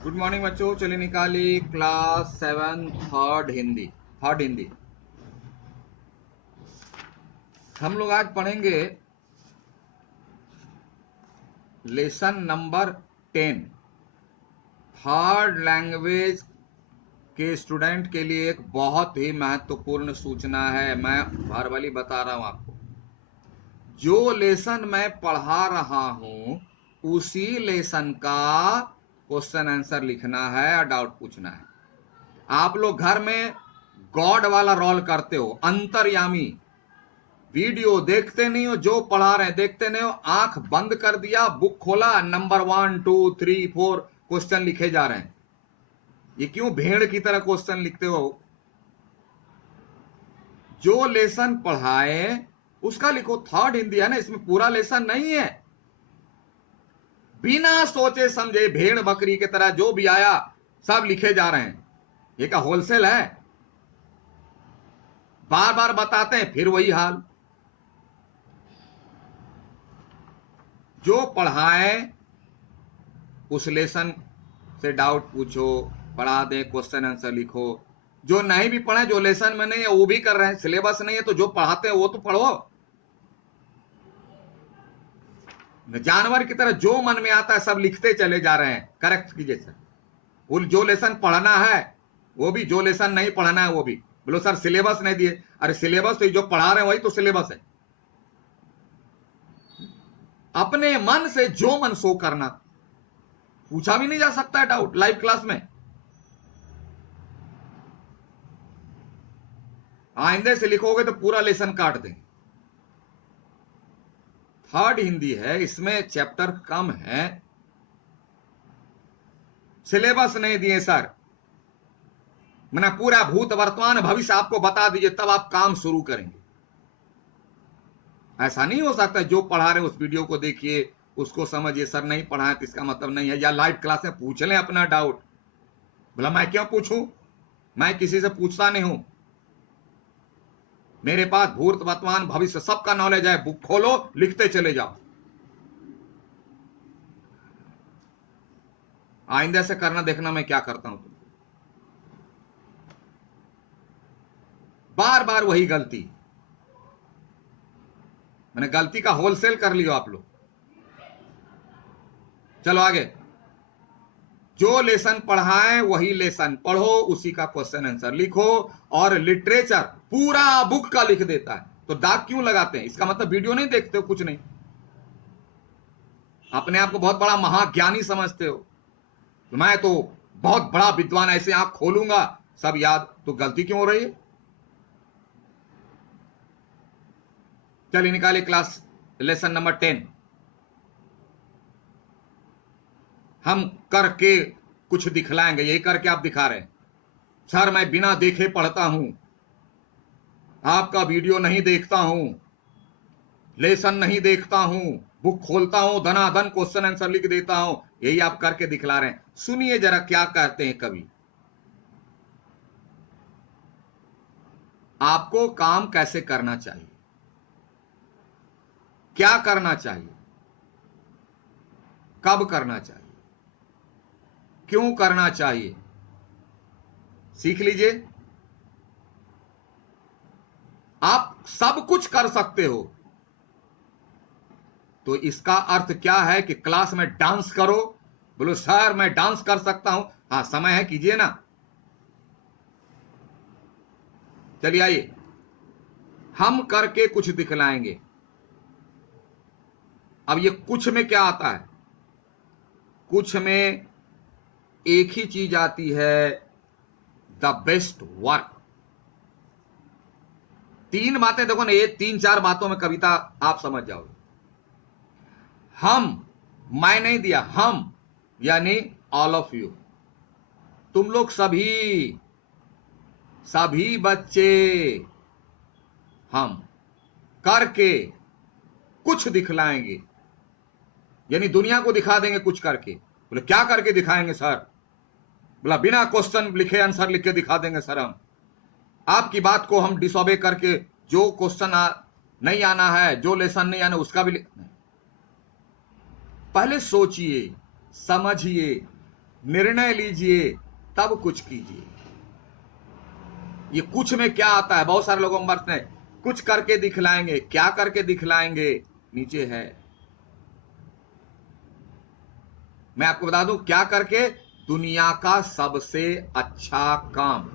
Good morning बच्चों। चलिए निकाली क्लास 7 थर्ड हिंदी। हम लोग आज पढ़ेंगे लेसन नंबर 10। थर्ड लैंग्वेज के स्टूडेंट के लिए एक बहुत ही महत्वपूर्ण सूचना है। मैं वर्बली बता रहा हूं आपको। जो लेसन मैं पढ़ा रहा हूं उसी लेसन का क्वेश्चन आंसर लिखना है और डाउट पूछना है। आप लोग घर में गॉड वाला रोल करते हो, अंतर्यामी। वीडियो देखते नहीं हो, जो पढ़ा रहे हैं देखते नहीं हो, आंख बंद कर दिया, बुक खोला, नंबर 1 2 3 4 क्वेश्चन लिखे जा रहे हैं। ये क्यों भेड़ की तरह क्वेश्चन लिखते हो? जो लेसन पढ़ाए उसका लिखो। थर्ड हिंदी है ना, इसमें पूरा लेसन नहीं है। बिना सोचे समझे भेड़ बकरी की तरह जो भी आया सब लिखे जा रहे हैं। ये क्या होलसेल है? बार बार बताते हैं फिर वही हाल। जो पढ़ाए उस लेसन से डाउट पूछो, पढ़ा दे, क्वेश्चन आंसर लिखो। जो नहीं भी पढ़े, जो लेसन में नहीं है वो भी कर रहे हैं। सिलेबस नहीं है तो जो पढ़ाते हैं वो तो पढ़ो। जानवर की तरह जो मन में आता है सब लिखते चले जा रहे हैं। करेक्ट कीजिए सर। वो जो लेसन पढ़ना है वो भी, जो लेसन नहीं पढ़ना है वो भी। बोलो सर सिलेबस नहीं दिए। अरे सिलेबस तो जो पढ़ा रहे हैं वही तो सिलेबस है। अपने मन से जो मन सो करना। पूछा भी नहीं जा सकता है डाउट लाइव क्लास में। आइंदे से लिखोगे तो पूरा लेसन काट देंगे। थर्ड हिंदी है, इसमें चैप्टर कम है। सिलेबस नहीं दिए सर। मैंने पूरा भूत वर्तमान भविष्य आपको बता दीजिए तब आप काम शुरू करेंगे। ऐसा नहीं हो सकता जो पढ़ा रहे उस वीडियो को देखिए, उसको समझिए। सर नहीं पढ़ाए तो इसका मतलब नहीं है। या लाइव क्लास में पूछ लें अपना डाउट। बोला मैं क्यों पूछूं? मैं किसी से पूछता नहीं हूं। मेरे पास भूत वर्तमान भविष्य सबका नॉलेज है। बुक खोलो, लिखते चले जाओ। आइंदा से करना, देखना मैं क्या करता हूं। बार बार वही गलती। मैंने गलती का होलसेल कर लियो आप लोग। चलो आगे। जो लेसन पढ़ाए वही लेसन पढ़ो, उसी का क्वेश्चन आंसर लिखो। और लिटरेचर पूरा बुक का लिख देता है तो दाग क्यों लगाते हैं? इसका मतलब वीडियो नहीं देखते हो, कुछ नहीं। अपने आप को बहुत बड़ा महाज्ञानी समझते हो। तो मैं तो बहुत बड़ा विद्वान, ऐसे आंख खोलूंगा सब याद। तो गलती क्यों हो रही है? चलिए निकालिए क्लास लेसन नंबर 10। हम करके कुछ दिखलाएंगे। यही करके आप दिखा रहे हैं। सर मैं बिना देखे पढ़ता हूं, आपका वीडियो नहीं देखता हूं, लेसन नहीं देखता हूं, बुक खोलता हूं, धनाधन क्वेश्चन आंसर लिख देता हूं। यही आप करके दिखला रहे हैं। सुनिए जरा क्या कहते हैं कवि। आपको काम कैसे करना चाहिए, क्या करना चाहिए, कब करना चाहिए, क्यों करना चाहिए, सीख लीजिए। आप सब कुछ कर सकते हो। तो इसका अर्थ क्या है कि क्लास में डांस करो? बोलो सर मैं डांस कर सकता हूं। हाँ समय है, कीजिए ना। चलिए आइए, हम करके कुछ दिखलाएंगे। अब ये कुछ में क्या आता है? कुछ में एक ही चीज आती है, द बेस्ट वर्क। तीन बातें देखो ना, ये 3 4 बातों में कविता आप समझ जाओगे। हम, मैं नहीं दिया, हम यानी ऑल ऑफ यू, तुम लोग सभी, सभी बच्चे। हम करके कुछ दिखलाएंगे यानी दुनिया को दिखा देंगे कुछ करके। बोले क्या करके दिखाएंगे सर? बोला बिना क्वेश्चन लिखे आंसर लिख के दिखा देंगे सर। हम आपकी बात को हम डिसऑबे करके, जो क्वेश्चन नहीं आना है, जो लेसन नहीं आना उसका भी पहले सोचिए, समझिए, निर्णय लीजिए, तब कुछ कीजिए। ये कुछ में क्या आता है? बहुत सारे लोगों में कुछ करके दिखलाएंगे। क्या करके दिखलाएंगे? नीचे है, मैं आपको बता दूं क्या करके। दुनिया का सबसे अच्छा काम।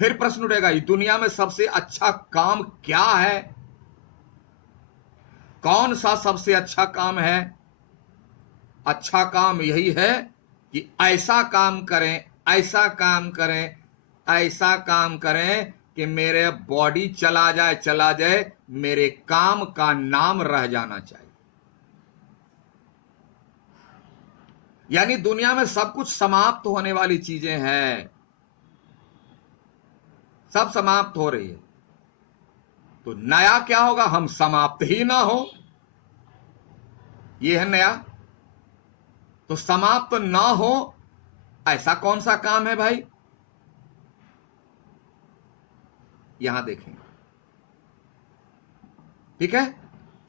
फिर प्रश्न उठेगा, ये दुनिया में सबसे अच्छा काम क्या है? कौन सा सबसे अच्छा काम है? अच्छा काम यही है कि ऐसा काम करें, ऐसा काम करें, ऐसा काम करें कि मेरे बॉडी चला जाए, मेरे काम का नाम रह जाना चाहिए। यानी दुनिया में सब कुछ समाप्त होने वाली चीजें हैं, सब समाप्त हो रही है। तो नया क्या होगा? हम समाप्त ही ना हो, ये है नया। तो समाप्त ना हो ऐसा कौन सा काम है भाई? यहां देखेंगे, ठीक है।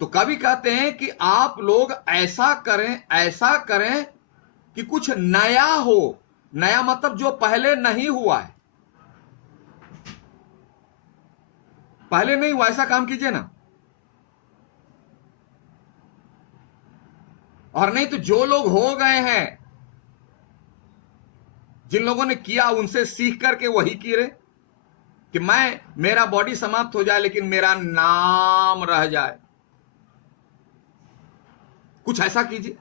तो कभी कहते हैं कि आप लोग ऐसा करें कि कुछ नया हो। नया मतलब जो पहले नहीं हुआ है, पहले नहीं हुआ ऐसा काम कीजिए ना। और नहीं तो जो लोग हो गए हैं, जिन लोगों ने किया, उनसे सीख करके वही किए रहे कि मेरा बॉडी समाप्त हो जाए लेकिन मेरा नाम रह जाए। कुछ ऐसा कीजिए,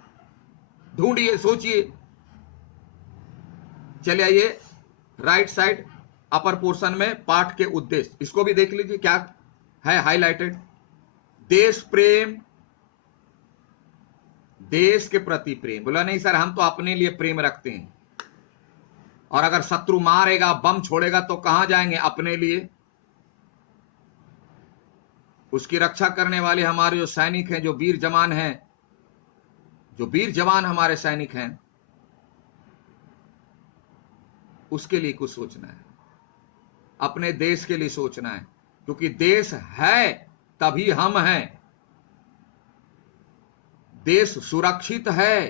ढूंढिए, सोचिए। चलिए आइए, राइट साइड अपर पोर्शन में पाठ के उद्देश्य, इसको भी देख लीजिए क्या है हाईलाइटेड। देश प्रेम, देश के प्रति प्रेम। बोला नहीं सर, हम तो अपने लिए प्रेम रखते हैं, और अगर शत्रु मारेगा, बम छोड़ेगा तो कहां जाएंगे? अपने लिए। उसकी रक्षा करने वाले हमारे जो सैनिक हैं, जो वीर जवान हैं, जो वीर जवान हमारे सैनिक हैं, उसके लिए कुछ सोचना है, अपने देश के लिए सोचना है। क्योंकि देश है तभी हम हैं। देश सुरक्षित है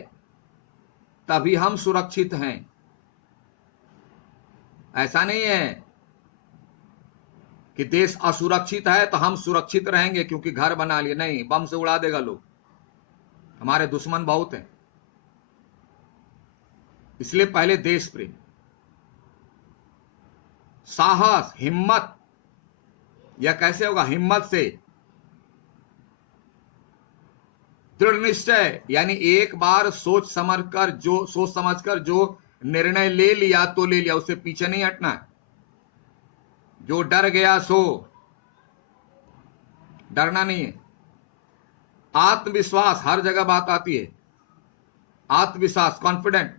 तभी हम सुरक्षित हैं। ऐसा नहीं है कि देश असुरक्षित है तो हम सुरक्षित रहेंगे क्योंकि घर बना लिए। नहीं, बम से उड़ा देगा लोग, हमारे दुश्मन बहुत हैं। इसलिए पहले देश प्रेम, साहस, हिम्मत। यह कैसे होगा? हिम्मत से, दृढ़ निश्चय। यानी एक बार सोच समझकर जो निर्णय ले लिया तो ले लिया, उससे पीछे नहीं हटना है। जो डर गया सो, डरना नहीं है। आत्मविश्वास, हर जगह बात आती है। आत्मविश्वास, कॉन्फिडेंट,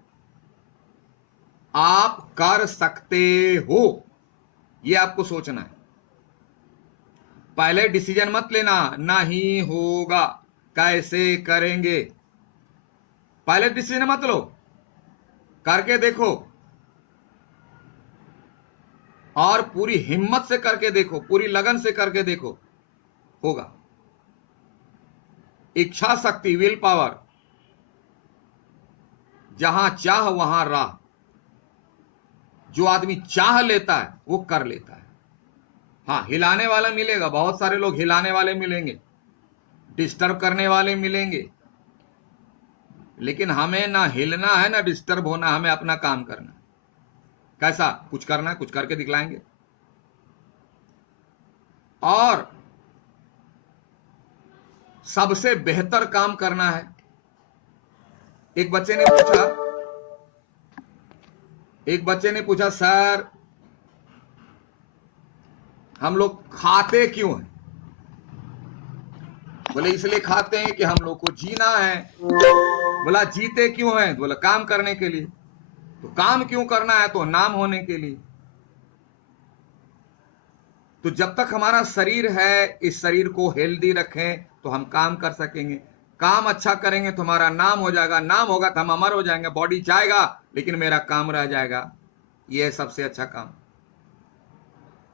आप कर सकते हो, यह आपको सोचना है। पहले डिसीजन मत लेना, नहीं होगा, कैसे करेंगे। पहले डिसीजन मत लो, करके देखो, और पूरी हिम्मत से करके देखो, पूरी लगन से करके देखो, होगा। इच्छा शक्ति, विल पावर, जहां चाह वहां राह। जो आदमी चाह लेता है वो कर लेता है। हाँ, हिलाने वाला मिलेगा, बहुत सारे लोग हिलाने वाले मिलेंगे, डिस्टर्ब करने वाले मिलेंगे, लेकिन हमें ना हिलना है ना डिस्टर्ब होना, हमें अपना काम करना है। कैसा? कुछ करना है, कुछ करके दिखलाएंगे। और सबसे बेहतर काम करना है। एक बच्चे ने पूछा सर, हम लोग खाते क्यों हैं? बोले इसलिए खाते हैं कि हम लोग को जीना है। बोला जीते क्यों हैं? बोला काम करने के लिए। तो काम क्यों करना है? तो नाम होने के लिए। तो जब तक हमारा शरीर है, इस शरीर को हेल्दी रखें तो हम काम कर सकेंगे। काम अच्छा करेंगे तो हमारा नाम हो जाएगा, नाम होगा तो हम अमर हो जाएंगे। बॉडी जाएगा लेकिन मेरा काम रह जाएगा। यह है सबसे अच्छा काम।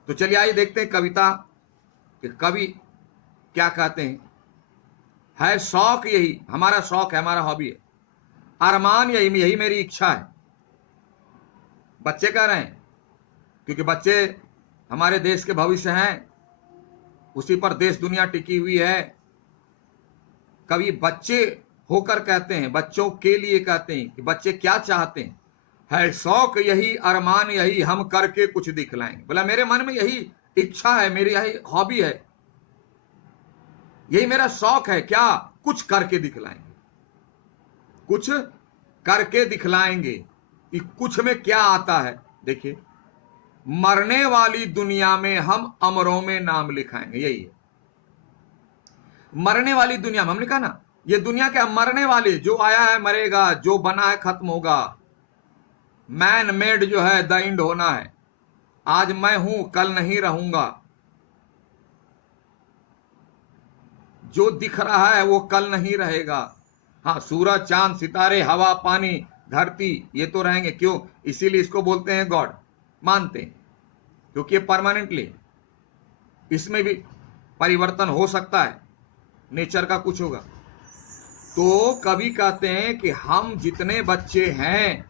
तो चलिए आइए देखते हैं कविता कि कवि क्या कहते हैं। है शौक, यही हमारा शौक है, हमारा हॉबी है। अरमान यही यही मेरी इच्छा है। बच्चे कह रहे हैं, क्योंकि बच्चे हमारे देश के भविष्य हैं, उसी पर देश दुनिया टिकी हुई है। कभी बच्चे होकर कहते हैं, बच्चों के लिए कहते हैं कि बच्चे क्या चाहते हैं, है शौक यही, अरमान यही, हम करके कुछ दिखलाएंगे। बोला मेरे मन में यही इच्छा है, मेरी यही हॉबी है, यही मेरा शौक है, क्या कुछ करके दिखलाएंगे, कुछ करके दिखलाएंगे। कि कुछ में क्या आता है, देखिए, मरने वाली दुनिया में हम अमरों में नाम लिखाएंगे, यही है। मरने वाली दुनिया में हम लिखा ना, ये दुनिया क्या, मरने वाली, जो आया है मरेगा, जो बना है खत्म होगा। मैन मेड जो है द एंड होना है। आज मैं हूं, कल नहीं रहूंगा। जो दिख रहा है वो कल नहीं रहेगा। हाँ, सूरज, चांद, सितारे, हवा, पानी, धरती, ये तो रहेंगे। क्यों? इसीलिए इसको बोलते हैं गॉड, मानते हैं, क्योंकि ये परमानेंटली, इसमें भी परिवर्तन हो सकता है, नेचर का कुछ होगा। तो कभी कहते हैं कि हम जितने बच्चे हैं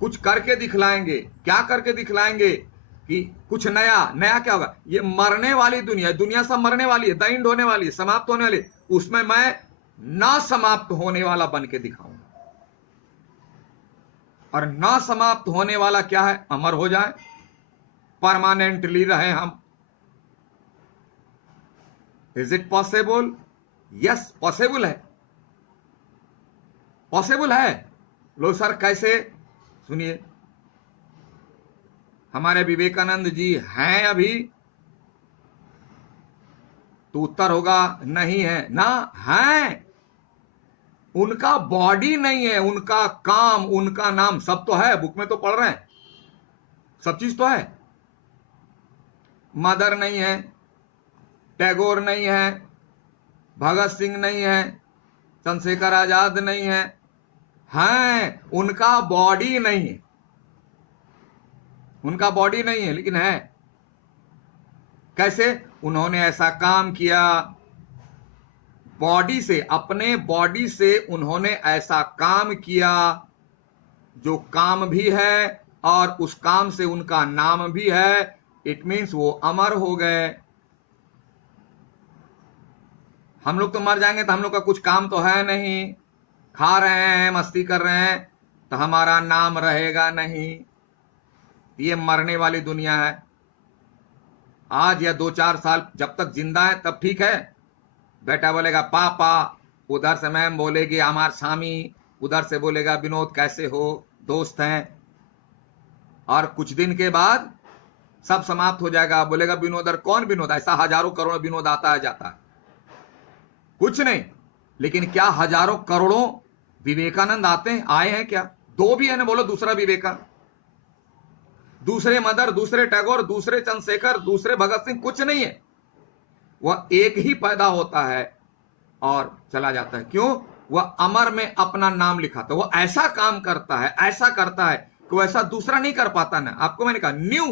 कुछ करके दिखलाएंगे। क्या करके दिखलाएंगे? कि कुछ नया। नया क्या होगा? ये मरने वाली दुनिया, दुनिया सब मरने वाली है, द एंड होने वाली है, समाप्त होने वाली है, उसमें मैं ना समाप्त होने वाला बन के दिखाऊंगा। और ना समाप्त होने वाला क्या है? अमर हो जाए, परमानेंटली रहे हम। Is it possible? Yes, possible है, पॉसिबल है। लो सर, कैसे? सुनिए, हमारे विवेकानंद जी हैं अभी? तो उत्तर होगा नहीं है ना। है, उनका बॉडी नहीं है, उनका काम, उनका नाम सब तो है, बुक में तो पढ़ रहे हैं, सब चीज तो है। मदर नहीं है, टैगोर नहीं है, भगत सिंह नहीं है, चंद्रशेखर आजाद नहीं है, हैं, उनका बॉडी नहीं है, उनका बॉडी नहीं है, लेकिन है। कैसे? उन्होंने ऐसा काम किया, बॉडी से, अपने बॉडी से उन्होंने ऐसा काम किया जो काम भी है और उस काम से उनका नाम भी है। इट मीन्स वो अमर हो गए। हम लोग तो मर जाएंगे तो हम लोग का कुछ काम तो है नहीं, खा रहे हैं, मस्ती कर रहे हैं, तो हमारा नाम रहेगा नहीं। ये मरने वाली दुनिया है। आज या 2-4 साल जब तक जिंदा है तब ठीक है, बेटा बोलेगा पापा, उधर से मैम बोलेगी अमर स्वामी, उधर से बोलेगा विनोद कैसे हो, दोस्त हैं। और कुछ दिन के बाद सब समाप्त हो जाएगा, बोलेगा विनोद। और कौन विनोद? ऐसा हजारों करोड़ों विनोद आता है जाता है, कुछ नहीं। लेकिन क्या हजारों करोड़ों विवेकानंद आते हैं, आए हैं क्या? दो भी है ना, बोलो, दूसरा विवेकानंद, दूसरे मदर, दूसरे टैगोर, दूसरे चंद्रशेखर, दूसरे भगत सिंह, कुछ नहीं है। वह एक ही पैदा होता है और चला जाता है। क्यों? वह अमर में अपना नाम लिखाता है। वह ऐसा काम करता है, ऐसा करता है कि वह ऐसा दूसरा नहीं कर पाता ना। आपको मैंने कहा न्यू।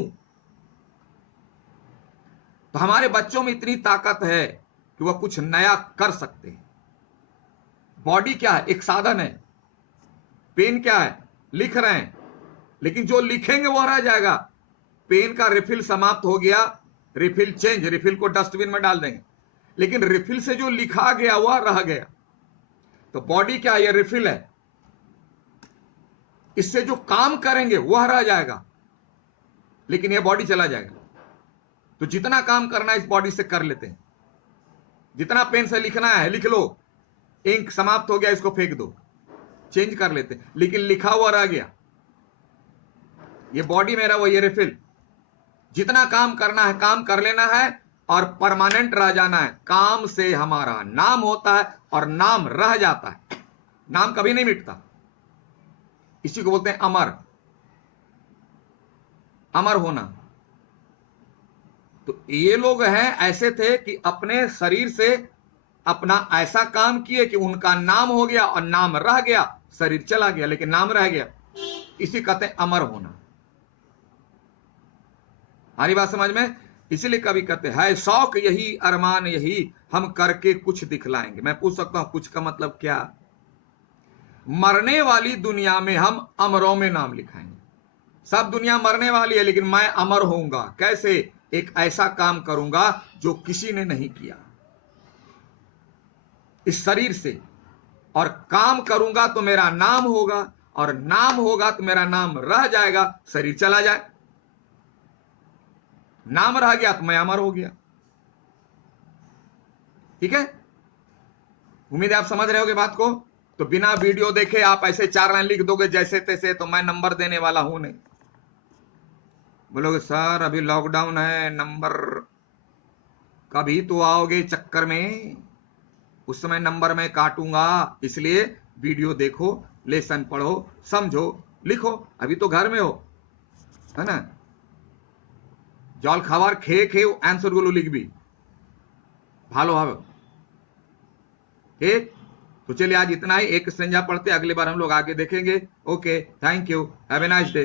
तो हमारे बच्चों में इतनी ताकत है कि वह कुछ नया कर सकते हैं। बॉडी क्या है? एक साधन है। पेन क्या है? लिख रहे हैं, लेकिन जो लिखेंगे वह रह जाएगा। पेन का रिफिल समाप्त हो गया, रिफिल चेंज, रिफिल को डस्टबिन में डाल देंगे, लेकिन रिफिल से जो लिखा गया वह रह गया। तो बॉडी क्या है? यह रिफिल है। इससे जो काम करेंगे वह रह जाएगा, लेकिन यह बॉडी चला जाएगा। तो जितना काम करना है इस बॉडी से कर लेते हैं। जितना पेन से लिखना है लिख लो, इंक समाप्त हो गया, इसको फेंक दो, चेंज कर लेते हैं, लेकिन लिखा हुआ रह गया। ये बॉडी मेरा, वो ये रिफिल। जितना काम करना है काम कर लेना है और परमानेंट रह जाना है। काम से हमारा नाम होता है और नाम रह जाता है, नाम कभी नहीं मिटता। इसी को बोलते हैं अमर, अमर होना। तो ये लोग हैं, ऐसे थे कि अपने शरीर से अपना ऐसा काम किए कि उनका नाम हो गया और नाम रह गया। शरीर चला गया लेकिन नाम रह गया। इसी कहते हैं अमर होना। हमारी बात समझ में? इसीलिए कभी कहते हैं शौक यही, अरमान यही, हम करके कुछ दिखलाएंगे। मैं पूछ सकता हूं कुछ का मतलब क्या? मरने वाली दुनिया में हम अमरों में नाम लिखाएंगे। सब दुनिया मरने वाली है, लेकिन मैं अमर होऊंगा। कैसे? एक ऐसा काम करूंगा जो किसी ने नहीं किया इस शरीर से, और काम करूंगा तो मेरा नाम होगा, और नाम होगा तो मेरा नाम रह जाएगा, शरीर चला जाए। नाम रह गया तो मैं अमर हो गया। ठीक है, उम्मीद है आप समझ रहे होगे बात को। तो बिना वीडियो देखे आप ऐसे 4 लाइन लिख दोगे जैसे तैसे, तो मैं नंबर देने वाला हूं नहीं। बोलोगे सर अभी लॉकडाउन है, नंबर कभी तो आओगे चक्कर में, उस समय नंबर मैं काटूंगा। इसलिए वीडियो देखो, लेसन पढ़ो, समझो, लिखो। अभी तो घर में हो, है ना। जल खाবার খেয়ে খেয়ে आंसर गुलो लिखबी ভালো হবে। ठीक, तो चलिए आज इतना ही। एक संज्ञा पढ़ते, अगली बार हम लोग आगे देखेंगे। Okay, thank you, have a nice day.